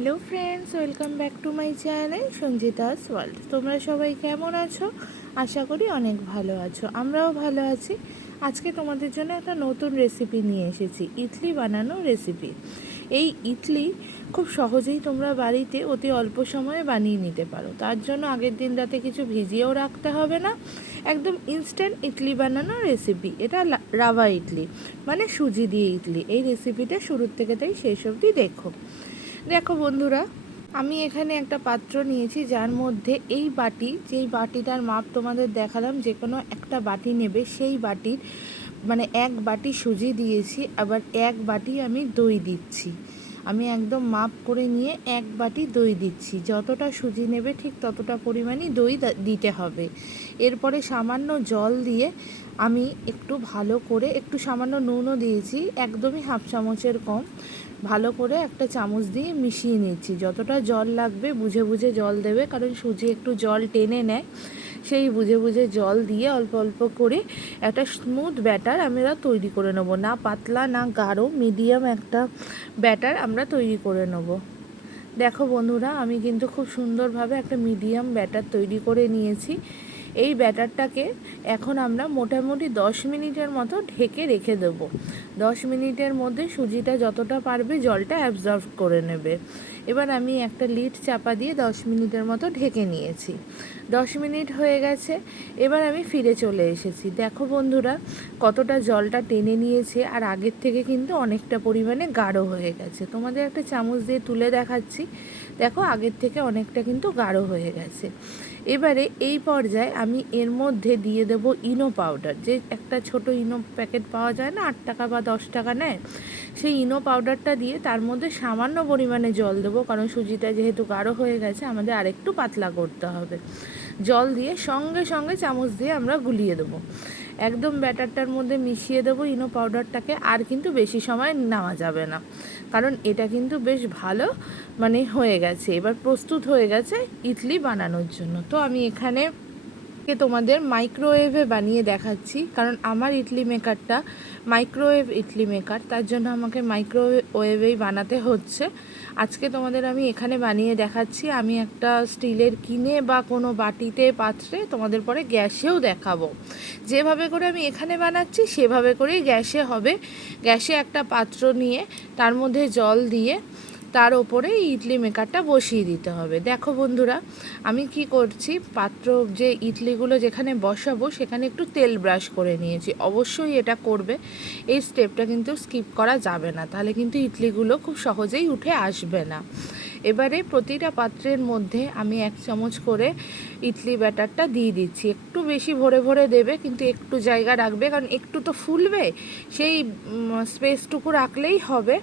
Hello friends welcome back to my channel Sanjita's world তোমরা সবাই কেমন আছো? আশা করি অনেক ভালো আছো। আমরাও ভালো আছি। আজকে তোমাদের জন্য একটা নতুন রেসিপি নিয়ে এসেছি, ইডলি বানানো রেসিপি এই ইডলি খুব সহজেই তোমরা বাড়িতে অতি অল্প সময়ে বানিয়ে নিতে পারো। তার জন্য আগের দিন রাতে কিছু ভিজিয়েও রাখতে হবে না। একদম ইনস্ট্যান্ট ইডলি বানানো রেসিপি এটা রাভা ইডলি মানে সুজি দিয়ে ইডলি। এই রেসিপিটা শুরুর থেকে তাই শেষ অবধি দেখো। দেখো বন্ধুরা, আমি এখানে একটা পাত্র নিয়েছি যার মধ্যে এই বাটি, যেই বাটিটার মাপ তোমাদের দেখালাম, যে কোনো একটা বাটি নেবে, সেই বাটির মানে এক বাটি সুজি দিয়েছি, আবার এক বাটি আমি দই দিচ্ছি। আমি একদম মাপ করে নিয়ে এক বাটি দই দিচ্ছি। যতটা সুজি নেবে ঠিক ততটা পরিমাণই দই দিতে হবে। এরপরে সামান্য জল দিয়ে আমি একটু ভালো করে, একটু সামান্য নুনও দিয়েছি, একদমই হাফ চামচের কম। ভালো করে একটা চামচ দিয়ে মিশিয়ে নিচ্ছি। যতটা জল লাগবে, বুঝে বুঝে জল দেবে, কারণ সুজি একটু জল টেনে নেয়। সেই বুঝে বুঝে জল দিয়ে অল্প অল্প করে একটা স্মুথ ব্যাটার আমরা তৈরি করে নেব। না পাতলা, না গাঢ় মিডিয়াম একটা ব্যাটার আমরা তৈরি করে নেব। দেখো বন্ধুরা, আমি কিন্তু খুব সুন্দরভাবে একটা মিডিয়াম ব্যাটার তৈরি করে নিয়েছি। এই ব্যাটারটাকে এখন আমরা মোটামুটি দশ মিনিটের মতো ঢেকে রেখে দেবো। দশ মিনিটের মধ্যে সুজিটা যতটা পারবে জলটা অ্যাবজর্ভ করে নেবে। এবার আমি একটা লিড চাপা দিয়ে দশ মিনিটের মতো ঢেকে নিয়েছি। দশ মিনিট হয়ে গেছে, এবার আমি ফিরে চলে এসেছি। দেখো বন্ধুরা, কতটা জলটা টেনে নিয়েছে, আর আগের থেকে কিন্তু অনেকটা পরিমাণে গাঢ় হয়ে গেছে। তোমাদের একটা চামচ দিয়ে তুলে দেখাচ্ছি। দেখো আগের থেকে অনেকটা কিন্তু গাঢ় হয়ে গেছে। এবারে এই পর্যায়ে আমি এর মধ্যে দিয়ে দেব ইনো পাউডার। যে একটা ছোট ইনো প্যাকেট পাওয়া যায় না, আট টাকা বা দশ টাকা নেয়, সেই ইনো পাউডারটা দিয়ে তার মধ্যে সামান্য পরিমাণে জল দেবো, কারণ সুজিটা যেহেতু গাঢ় হয়ে গেছে, আমাদের আরেকটু পাতলা করতে হবে। জল দিয়ে সঙ্গে সঙ্গে চামচ দিয়ে আমরা গুলিয়ে দেবো। একদম ব্যাটারটার মধ্যে মিশিয়ে দেবো ইনো পাউডারটাকে, আর কিন্তু বেশি সময় নেওয়া যাবে না। কারণ এটা কিন্তু বেশ ভালো মানে হয়ে গেছে। এবার প্রস্তুত হয়ে গেছে ইডলি বানানোর জন্য। তো আমি এখানে কে তোমাদের মাইক্রোওয়েভে বানিয়ে দেখাচ্ছি। কারণ আমার ইডলি মেকারটা মাইক্রোওয়েভ ইডলি মেকার, তার জন্য আমাকে মাইক্রোওয়েভেই বানাতে হচ্ছে। আজকে তোমাদের আমি এখানে বানিয়ে দেখাচ্ছি। আমি একটা স্টিলের কিনে বা কোনো বাটিতে, পাত্রে তোমাদের পরে গ্যাসেও দেখাবো। যেভাবে করে আমি এখানে বানাচ্ছি, সেভাবে করেই গ্যাসে হবে। গ্যাসে একটা পাত্র নিয়ে, তার মধ্যে জল দিয়ে তার ওপরে ইডলি মেকারটা বসিয়ে দিতে হবে। দেখো বন্ধুরা, আমি কি করছি, পাত্র যে ইডলিগুলো যেখানে বসাবো সেখানে একটু তেল ব্রাশ করে নিয়েছি। অবশ্যই এটা করবে, এই স্টেপটা কিন্তু স্কিপ করা যাবে না, তাহলে কিন্তু ইডলিগুলো খুব সহজেই উঠে আসবে না। এবারে প্রতিটা পাত্রের মধ্যে আমি এক চামচ করে ইডলি ব্যাটারটা দিয়ে দিচ্ছি। একটু বেশি ভরে ভরে দেবে, কিন্তু একটু জায়গা রাখবে, কারণ একটু তো ফুলবে, সেই স্পেসটুকু রাখলেই হবে।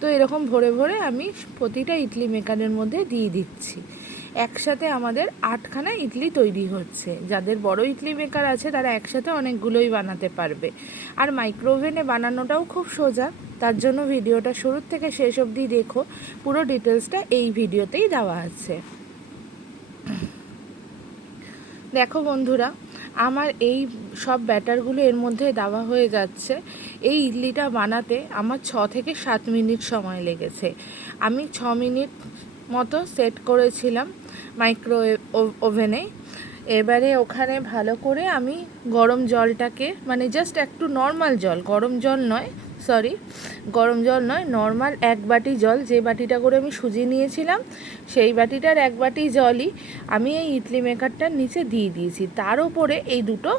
তো এরকম ভরে ভরে আমি প্রতিটা ইডলি মেকারের মধ্যে দিয়ে দিচ্ছি। একসাথে আমাদের আটখানা ইডলি তৈরি হচ্ছে। যাদের বড় ইডলি মেকার আছে, তারা একসাথে অনেকগুলোই বানাতে পারবে। আর মাইক্রোওভেনে বানানোটাও খুব সোজা। তার জন্য ভিডিওটা শুরুর থেকে শেষ অবধি দেখো। পুরো ডিটেলসটা এই ভিডিওতেই দেওয়া আছে। দেখো বন্ধুরা আমার এই সব ব্যাটারগুলো এর মধ্যে দেওয়া হয়ে যাচ্ছে। এই ইডলিটা বানাতে আমার ছ থেকে সাত মিনিট সময় লেগেছে। আমি ছ মিনিট মতো সেট করেছিলাম মাইক্রো ওভেনে এবারে ওখানে ভালো করে আমি গরম জলটাকে মানে জাস্ট একটু নর্মাল জল, গরম জল নয় সরি গরম জল নয় নর্মাল এক বাটি জল, যে বাটিটা করে আমি সুজি নিয়েছিলাম, সেই বাটিটার এক বাটি জলই আমি এই ইডলি মেকারটা নিচে দিয়ে দিয়েছি। তার উপরে এই দুটো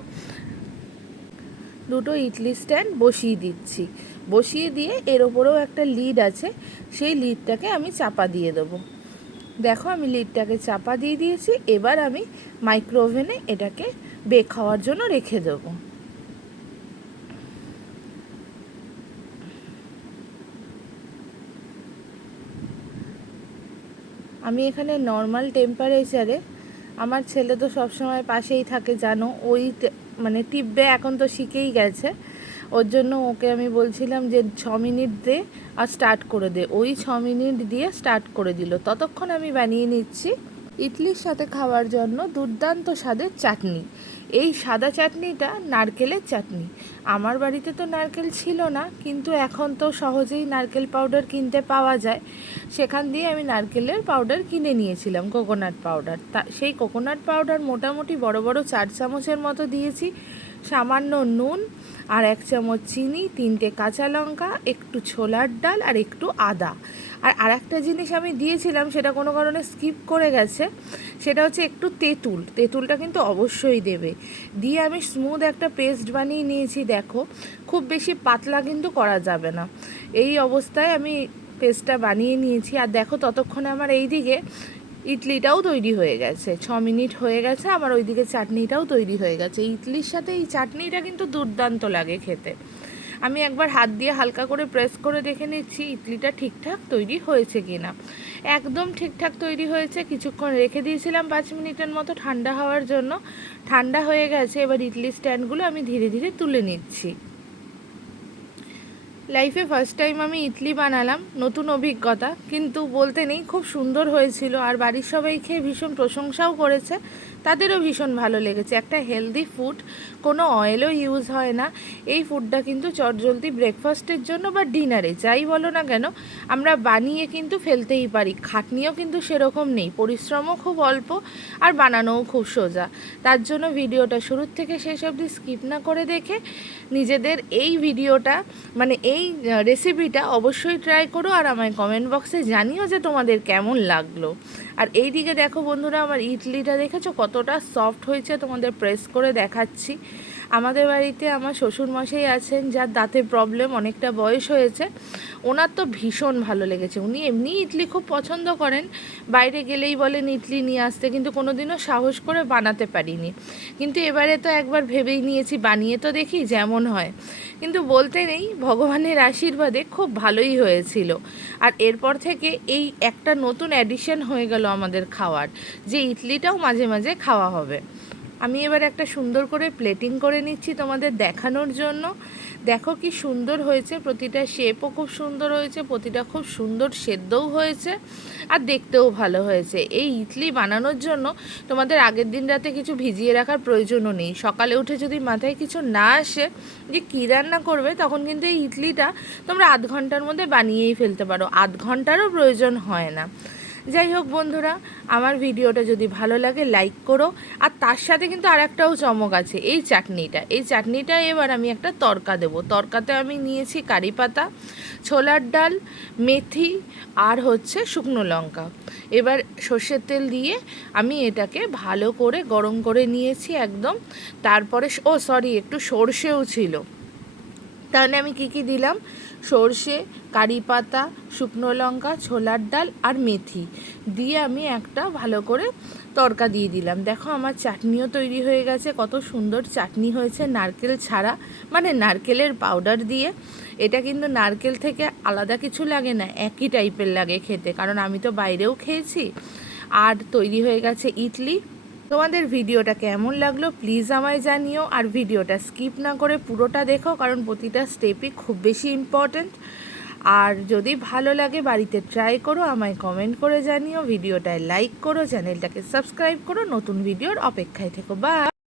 দুটো ইডলি স্ট্যান্ড বসিয়ে দিচ্ছি। বসিয়ে দিয়ে এর ওপরেও একটা লিড আছে, সেই লিডটাকে আমি চাপা দিয়ে দেবো। দেখো আমি লিডটাকে চাপা দিয়ে দিয়েছি, এবার আমি মাইক্রো ওভেনে এটাকে বেক হওয়ার জন্য রেখে দেবো। আমি এখানে নর্মাল টেম্পারেচারে আমার ছেলে তো সবসময় পাশেই থাকে, জানো? ওই মানে টিপবে এখন তো শিখেই গেছে। ওর জন্য ওকে আমি বলছিলাম যে, ছ মিনিট দে আর স্টার্ট করে দে। ওই ছ মিনিট দিয়ে স্টার্ট করে দিল। ততক্ষণ আমি বানিয়ে নিচ্ছি। ইডলির সাথে খাওয়ার জন্য দুর্দান্ত স্বাদের চাটনি। এই সাদা চাটনিটা নারকেলের চাটনি। আমার বাড়িতে তো নারকেল ছিল না, কিন্তু এখন তো সহজেই নারকেল পাউডার কিনতে পাওয়া যায়। সেখান দিয়ে আমি নারকেলের পাউডার কিনে নিয়েছিলাম, কোকোনাট পাউডার। তা, সেই কোকোনাট পাউডার মোটামুটি বড় বড় চার চামচের মতো দিয়েছি। সামান্য নুন আর এক চামচ চিনি, তিনটে কাঁচা লঙ্কা, একটু ছোলার ডাল আর একটু আদা। আর আরেকটা জিনিস আমি দিয়েছিলাম, সেটা কোনো কারণে স্কিপ করে গেছে, সেটা হচ্ছে একটু তেঁতুল। তেঁতুলটা কিন্তু অবশ্যই দেবে। দিয়ে আমি স্মুথ একটা পেস্ট বানিয়ে নিয়েছি, দেখো। খুব বেশি পাতলা কিন্তু করা যাবে না। এই অবস্থায় আমি পেস্টটা বানিয়ে নিয়েছি। আর দেখো, ততক্ষণে আমার এই দিকে ইডলিটাও তৈরি হয়ে গেছে। ছ মিনিট হয়ে গেছে আমার ওইদিকে চাটনিটাও তৈরি হয়ে গেছে। ইডলির সাথে এই চাটনিটা কিন্তু দুর্দান্ত লাগে খেতে। আমি একবার হাত দিয়ে হালকা করে প্রেস করে দেখে নিচ্ছি ইডলিটা ঠিকঠাক তৈরি হয়েছে কি না একদম ঠিকঠাক তৈরি হয়েছে, কিছুক্ষণ রেখে দিয়েছিলাম পাঁচ মিনিটের মতো ঠান্ডা হওয়ার জন্য। ঠান্ডা হয়ে গেছে, এবার ইডলি স্ট্যান্ডগুলো আমি ধীরে ধীরে তুলে নিচ্ছি। লাইফে ফার্স্ট টাইম আমি ইডলি বানালাম, নতুন অভিজ্ঞতা। কিন্তু বলতে নেই, খুব সুন্দর হয়েছিল। আর বাড়ির সবাই খেয়ে ভীষণ প্রশংসাও করেছে। তাদেরও ভীষণ ভালো লেগেছে। একটা হেলদি ফুড কোনো অয়েলও ইউজ হয় না। এই ফুডটা কিন্তু চটজলদি ব্রেকফাস্টের জন্য বা ডিনারে যাই বলো না কেন, আমরা বানিয়ে কিন্তু ফেলতেই পারি। খাটনিও কিন্তু সেরকম নেই, পরিশ্রমও খুব অল্প আর বানানোও খুব সোজা। তার জন্য ভিডিওটা শুরুর থেকে শেষ অবধি স্কিপ না করে দেখে নিজেদের এই ভিডিওটা মানে এই রেসিপিটা অবশ্যই ট্রাই করো আর আমায় কমেন্ট বক্সে জানিও যে তোমাদের কেমন লাগল। আর এই দিকে দেখো বন্ধুরা, আমার ইডলিটা দেখেছ? কতটা সফট হয়েছে তোমাদের প্রেস করে দেখাচ্ছি। আমাদের বাড়িতে আমার শ্বশুরমশাই আছেন, যার দাঁতে প্রবলেম অনেকটা বয়স হয়েছে। ওনার তো ভীষণ ভালো লেগেছে। উনি এমনি ইডলি খুব পছন্দ করেন। বাইরে গেলেই বলেন ইডলি নিয়ে আসতে, কিন্তু কোনোদিনও সাহস করে বানাতে পারিনি। কিন্তু এবারে তো একবার ভেবেই নিয়েছি, বানিয়ে তো দেখি যেমন হয়। কিন্তু বলতে নেই, ভগবানের আশীর্বাদে খুব ভালোই হয়েছিল। আর এরপর থেকে এই একটা নতুন অ্যাডিশন হয়ে গেল আমাদের খাওয়ার, যে ইডলিটাও মাঝে মাঝে খাওয়া হবে। আমি এবার একটা সুন্দর করে প্লেটিং করে নিচ্ছি তোমাদের দেখানোর জন্য। দেখো কি সুন্দর হয়েছে, প্রতিটা শেপও খুব সুন্দর হয়েছে, প্রতিটা খুব সুন্দর সেদ্ধও হয়েছে আর দেখতেও ভালো হয়েছে। এই ইডলি বানানোর জন্য তোমাদের আগের দিন রাতে কিছু ভিজিয়ে রাখার প্রয়োজনও নেই। সকালে উঠে যদি মাথায় কিছু না আসে যে কী রান্না করবে, তখন কিন্তু এই ইডলিটা তোমরা আধ ঘণ্টার মধ্যে বানিয়েই ফেলতে পারো। আধ ঘন্টারও প্রয়োজন হয় না। যাই হোক বন্ধুরা, আমার ভিডিওটা যদি ভালো লাগে লাইক করো। আর তার সাথে কিন্তু আর একটাও চমক আছে, এই চাটনিটা। এই চাটনিটা এবার আমি একটা তরকা দেবো। তরকাতে আমি নিয়েছি কারি পাতা, ছোলার ডাল, মেথি আর হচ্ছে শুকনো লঙ্কা। এবার সর্ষের তেল দিয়ে আমি এটাকে ভালো করে গরম করে নিয়েছি একদম। তারপরে ও সরি একটু সর্ষেও ছিল। তাহলে আমি কি কি দিলাম? সর্ষে, কারি পাতা, শুকনো লঙ্কা, ছোলার ডাল আর মেথি। দিয়ে আমি একটা ভালো করে তড়কা দিয়ে দিলাম। দেখো আমার চাটনিও তৈরি হয়ে গেছে। কত সুন্দর চাটনি হয়েছে নারকেল ছাড়া। মানে নারকেলের পাউডার দিয়ে। এটা কিন্তু নারকেল থেকে আলাদা কিছু লাগে না, একই টাইপের লাগে খেতে। কারণ আমি তো বাইরেও খেয়েছি। আর তৈরি হয়ে গেছে ইডলি। তোমাদের ভিডিওটা কেমন লাগল প্লিজ আমায় জানিও আর ভিডিওটা স্কিপ না করে পুরোটা দেখো কারণ প্রতিটা স্টেপই খুব বেশি ইম্পর্ট্যান্ট আর যদি ভালো লাগে বাড়িতে ট্রাই করো, আমায় কমেন্ট করে জানিও। ভিডিওটায় লাইক করো চ্যানেলটাকে সাবস্ক্রাইব করো। নতুন ভিডিওর অপেক্ষায় থেকো। বা